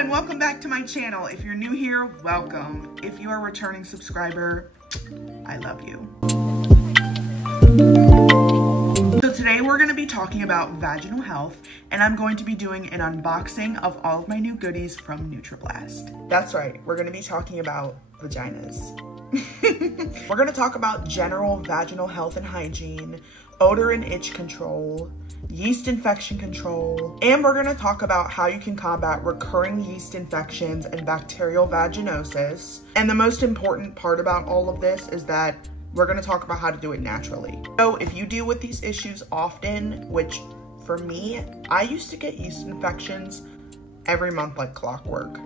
and welcome back to my channel. If you're new here, welcome. If you are a returning subscriber, I love you. So today we're going to be talking about vaginal health, and I'm going to be doing an unboxing of all of my new goodies from NutraBlast. That's right, we're going to be talking about vaginas. We're going to talk about general vaginal health and hygiene, odor and itch control, yeast infection control, and we're going to talk about how you can combat recurring yeast infections and bacterial vaginosis. And the most important part about all of this is that we're going to talk about how to do it naturally. So if you deal with these issues often, which for me, I used to get yeast infections every month like clockwork.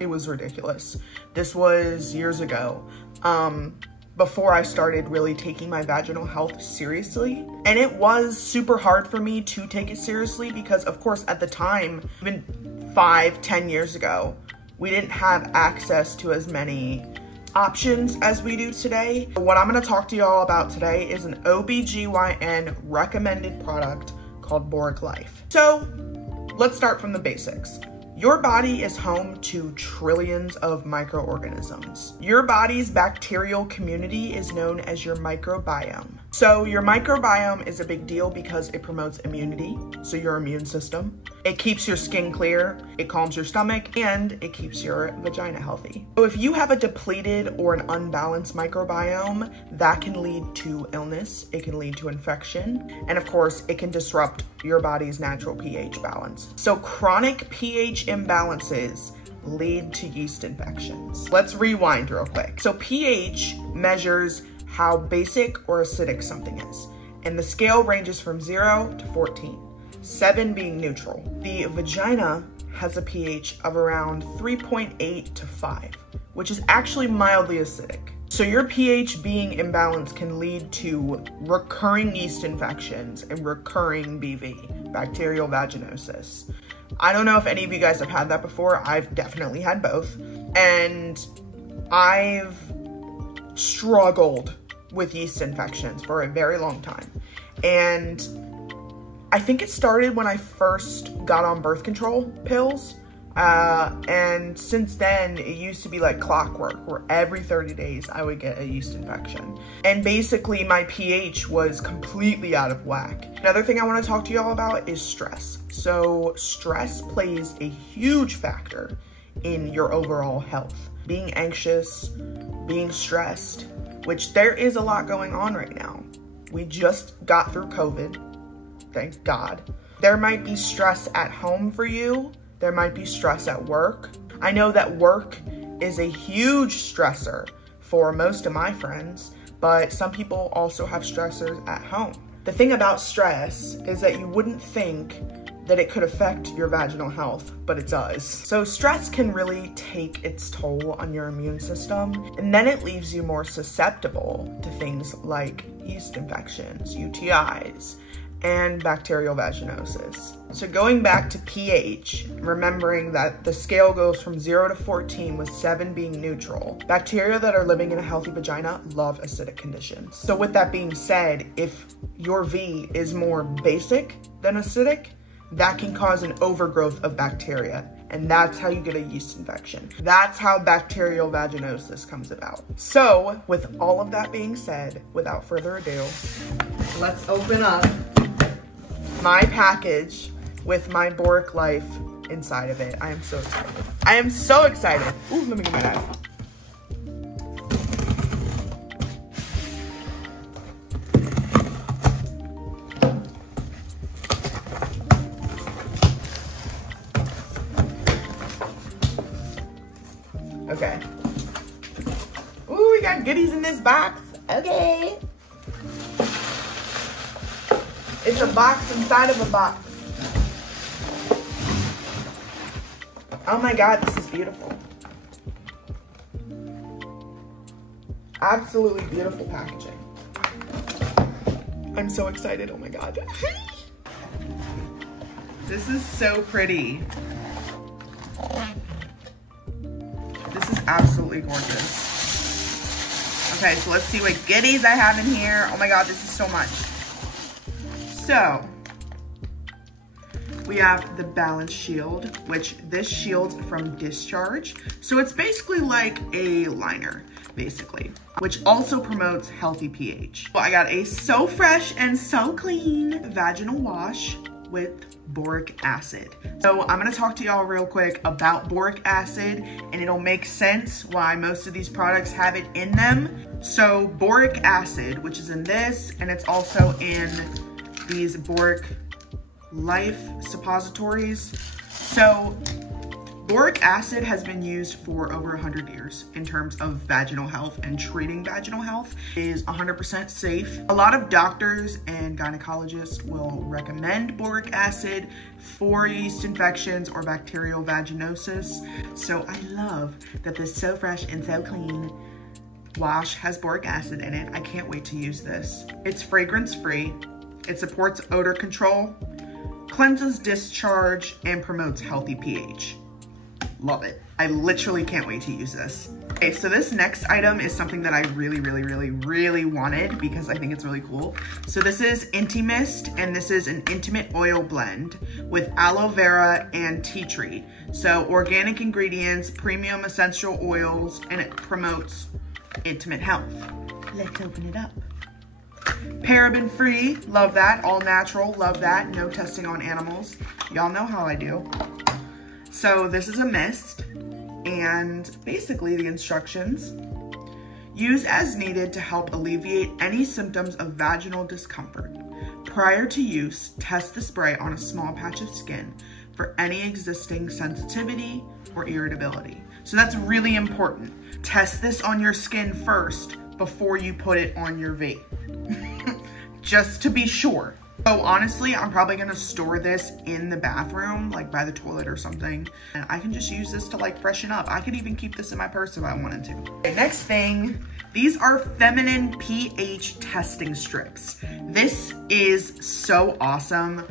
It was ridiculous. This was years ago, before I started really taking my vaginal health seriously. And it was super hard for me to take it seriously because, of course, at the time, even 5-10 years ago, we didn't have access to as many options as we do today. What I'm gonna talk to y'all about today is an OBGYN recommended product called Boric Life. So let's start from the basics. Your body is home to trillions of microorganisms. Your body's bacterial community is known as your microbiome. So your microbiome is a big deal because it promotes immunity, so your immune system. It keeps your skin clear, it calms your stomach, and it keeps your vagina healthy. So if you have a depleted or an unbalanced microbiome, that can lead to illness, it can lead to infection, and of course, it can disrupt your body's natural pH balance. So chronic pH imbalances lead to yeast infections. Let's rewind real quick. So pH measures how basic or acidic something is, and the scale ranges from 0 to 14. 7 being neutral. The vagina has a pH of around 3.8 to 5, which is actually mildly acidic. So your pH being imbalanced can lead to recurring yeast infections and recurring BV, bacterial vaginosis. I don't know if any of you guys have had that before. I've definitely had both. And I've struggled with yeast infections for a very long time. And I think it started when I first got on birth control pills. And since then, it used to be like clockwork, where every 30 days I would get a yeast infection. And basically my pH was completely out of whack. Another thing I want to talk to y'all about is stress. So stress plays a huge factor in your overall health. Being anxious, being stressed, which there is a lot going on right now. We just got through COVID. Thank God. There might be stress at home for you. There might be stress at work. I know that work is a huge stressor for most of my friends, but some people also have stressors at home. The thing about stress is that you wouldn't think that it could affect your vaginal health, but it does. So stress can really take its toll on your immune system, and then it leaves you more susceptible to things like yeast infections, UTIs, and bacterial vaginosis. So going back to pH, remembering that the scale goes from 0 to 14 with 7 being neutral. Bacteria that are living in a healthy vagina love acidic conditions. So with that being said, if your V is more basic than acidic, that can cause an overgrowth of bacteria, and that's how you get a yeast infection. That's how bacterial vaginosis comes about. So with all of that being said, without further ado, let's open up my package with my Boric Life inside of it. I am so excited. I am so excited. Ooh, let me get my knife. Okay. Ooh, we got goodies in this box. Okay. It's a box inside of a box. Oh my God, this is beautiful. Absolutely beautiful packaging. I'm so excited, oh my God. This is so pretty. This is absolutely gorgeous. Okay, so let's see what goodies I have in here. Oh my God, this is so much. So, We have the Balance Shield, which this shields from discharge. So it's basically like a liner, basically, which also promotes healthy pH. Well, I got a So Fresh and So Clean vaginal wash with boric acid. So I'm gonna talk to y'all real quick about boric acid, and it'll make sense why most of these products have it in them. So boric acid, which is in this, and it's also in these Boric Life suppositories. So boric acid has been used for over 100 years in terms of vaginal health, and treating vaginal health is 100% safe. A lot of doctors and gynecologists will recommend boric acid for yeast infections or bacterial vaginosis. So I love that this So Fresh and So Clean wash has boric acid in it. I can't wait to use this. It's fragrance free. It supports odor control, cleanses discharge, and promotes healthy pH. Love it. I literally can't wait to use this. Okay, so this next item is something that I really wanted because I think it's really cool. So this is Intimist, and this is an intimate oil blend with aloe vera and tea tree. So organic ingredients, premium essential oils, and it promotes intimate health. Let's open it up. Paraben free, love that. All natural, love that. No testing on animals. Y'all know how I do. So this is a mist, and basically the instructions: use as needed to help alleviate any symptoms of vaginal discomfort. Prior to use, test the spray on a small patch of skin for any existing sensitivity or irritability. So that's really important. Test this on your skin first before you put it on your vape, just to be sure. So honestly, I'm probably gonna store this in the bathroom, like by the toilet or something. And I can just use this to like freshen up. I could even keep this in my purse if I wanted to. Okay, next thing, these are feminine pH testing strips. This is so awesome.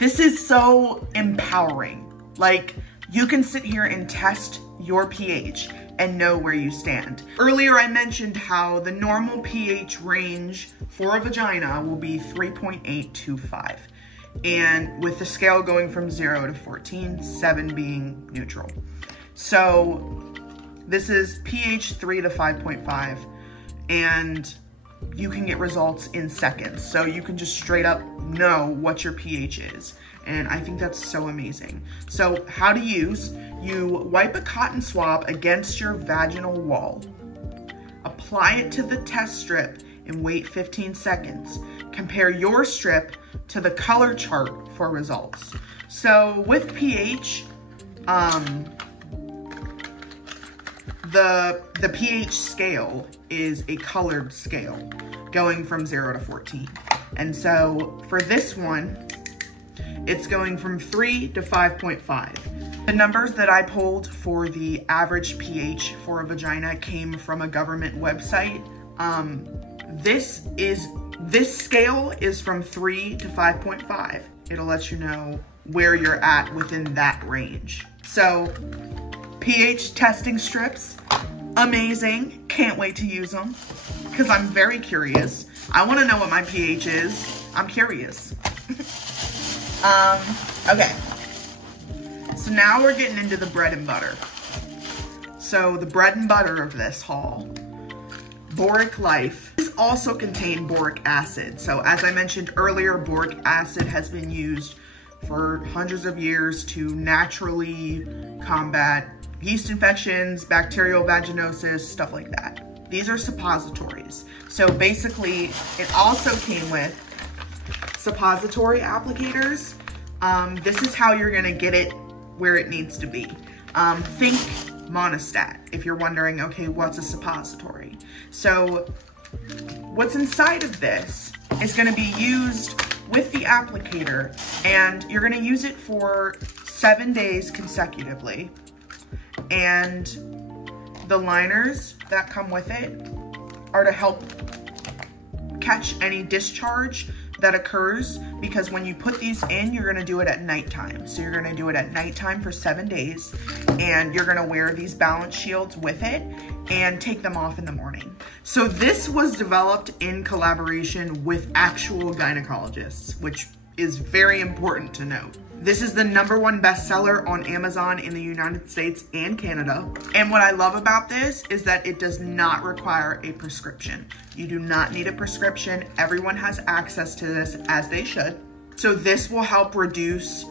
This is so empowering. Like, you can sit here and test your pH and know where you stand. Earlier I mentioned how the normal pH range for a vagina will be 3.8 to 5. And with the scale going from 0 to 14, 7 being neutral. So this is pH 3 to 5.5, and you can get results in seconds. So you can just straight up know what your pH is. And I think that's so amazing. So how to use: you wipe a cotton swab against your vaginal wall, apply it to the test strip, and wait 15 seconds. Compare your strip to the color chart for results. So with pH, the pH scale is a colored scale going from 0 to 14. And so for this one, it's going from 3 to 5.5. The numbers that I pulled for the average pH for a vagina came from a government website. This scale is from 3 to 5.5. It'll let you know where you're at within that range. So pH testing strips, amazing. Can't wait to use them because I'm very curious. I want to know what my pH is. I'm curious. Okay, so now we're getting into the bread and butter. So the bread and butter of this haul, Boric Life. These also contain boric acid. So as I mentioned earlier, boric acid has been used for hundreds of years to naturally combat yeast infections, bacterial vaginosis, stuff like that. These are suppositories. So basically, it also came with suppository applicators. This is how you're gonna get it where it needs to be. Think monostat if you're wondering, okay, what's a suppository? So what's inside of this is gonna be used with the applicator, and you're gonna use it for 7 days consecutively. And the liners that come with it are to help catch any discharge that occurs, because when you put these in, you're gonna do it at nighttime. So you're gonna do it at nighttime for 7 days, and you're gonna wear these balance shields with it and take them off in the morning. So this was developed in collaboration with actual gynecologists, which is very important to note. This is the #1 bestseller on Amazon in the United States and Canada. And what I love about this is that it does not require a prescription. You do not need a prescription. Everyone has access to this, as they should. So this will help reduce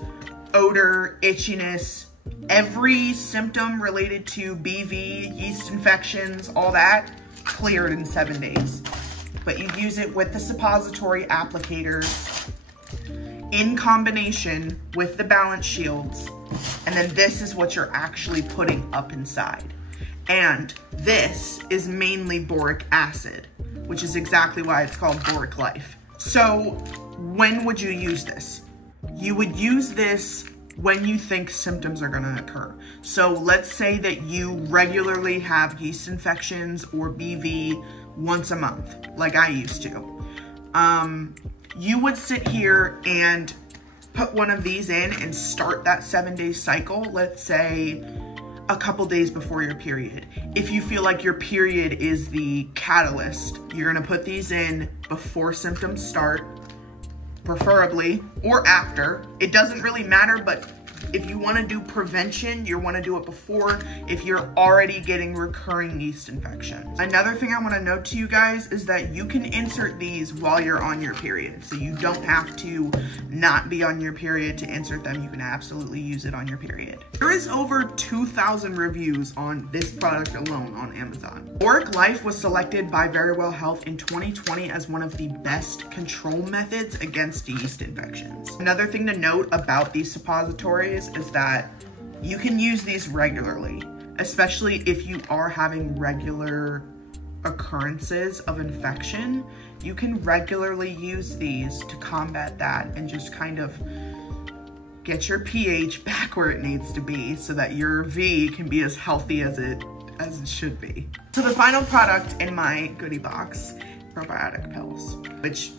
odor, itchiness, every symptom related to BV, yeast infections, all that, cleared in 7 days. But you use it with the suppository applicators in combination with the balance shields, and then this is what you're actually putting up inside. And this is mainly boric acid, which is exactly why it's called Boric Life. So when would you use this? You would use this when you think symptoms are gonna occur. So let's say that you regularly have yeast infections or BV once a month, like I used to. You would sit here and put one of these in and start that 7-day cycle, let's say a couple days before your period. If you feel like your period is the catalyst, you're gonna put these in before symptoms start, preferably, or after. It doesn't really matter, but if you wanna do prevention, you wanna do it before if you're already getting recurring yeast infections. Another thing I wanna note to you guys is that you can insert these while you're on your period. So you don't have to not be on your period to insert them. You can absolutely use it on your period. There is over 2,000 reviews on this product alone on Amazon. Boric Life was selected by Verywell Health in 2020 as one of the best control methods against yeast infections. Another thing to note about these suppositories is that you can use these regularly, especially if you are having regular occurrences of infection. You can regularly use these to combat that and just kind of get your pH back where it needs to be so that your V can be as healthy as it should be. So the final product in my goodie box, probiotic pills, which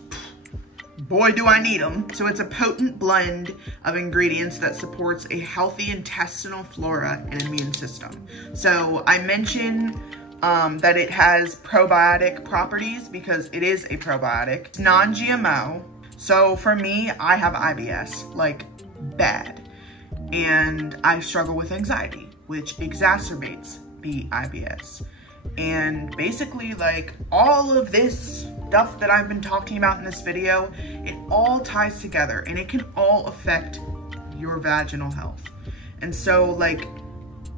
boy, do I need them. So it's a potent blend of ingredients that supports a healthy intestinal flora and immune system. So I mentioned that it has probiotic properties because it is a probiotic. It's non-GMO. So for me, I have IBS, like bad. And I struggle with anxiety, which exacerbates the IBS. And basically, like, all of this stuff that I've been talking about in this video, it all ties together and it can all affect your vaginal health. And so, like,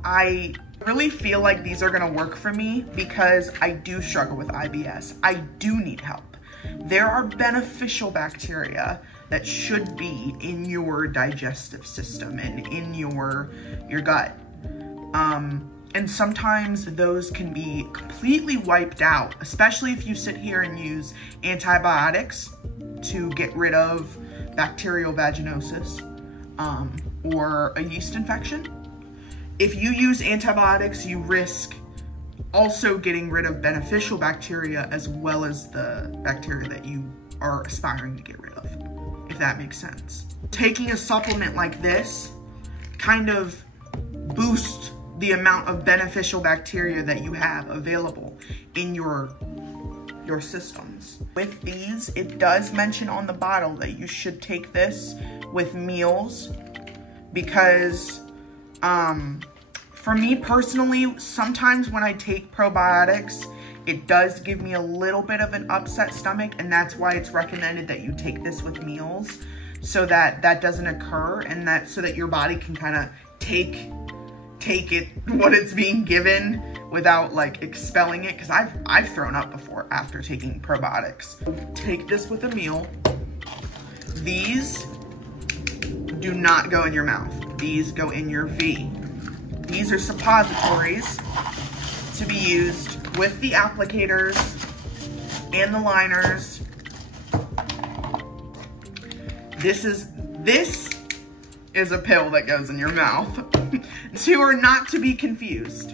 I really feel like these are gonna work for me because I do struggle with IBS. I do need help. There are beneficial bacteria that should be in your digestive system and in your gut. And sometimes those can be completely wiped out, especially if you sit here and use antibiotics to get rid of bacterial vaginosis or a yeast infection. If you use antibiotics, you risk also getting rid of beneficial bacteria as well as the bacteria that you are aspiring to get rid of, if that makes sense. Taking a supplement like this kind of boosts the amount of beneficial bacteria that you have available in your systems. With these, it does mention on the bottle that you should take this with meals because for me personally, sometimes when I take probiotics, it does give me a little bit of an upset stomach, and that's why it's recommended that you take this with meals so that that doesn't occur, and so that your body can kind of take it what it's being given without like expelling it, because I've thrown up before after taking probiotics. Take this with a meal. These do not go in your mouth. These go in your V. These are suppositories to be used with the applicators and the liners. This is a pill that goes in your mouth. Two are not to be confused.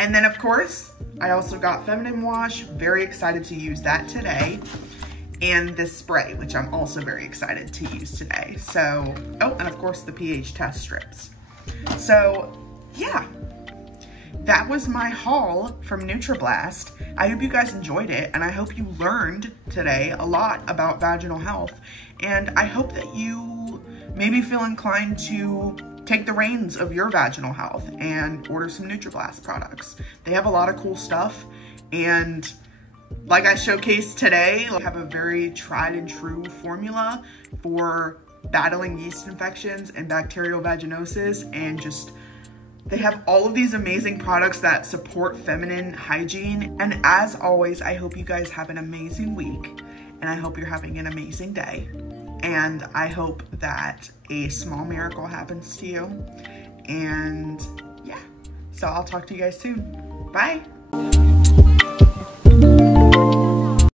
And then of course, I also got Feminine Wash, very excited to use that today. And this spray, which I'm also very excited to use today. So, oh, and of course the pH test strips. So yeah, that was my haul from NutraBlast. I hope you guys enjoyed it, and I hope you learned today a lot about vaginal health, and I hope that you maybe feel inclined to take the reins of your vaginal health and order some NutraBlast products. They have a lot of cool stuff, and like I showcased today, they have a very tried and true formula for battling yeast infections and bacterial vaginosis, and just they have all of these amazing products that support feminine hygiene. And as always, I hope you guys have an amazing week, and I hope you're having an amazing day. And I hope that a small miracle happens to you. And yeah, so I'll talk to you guys soon. Bye.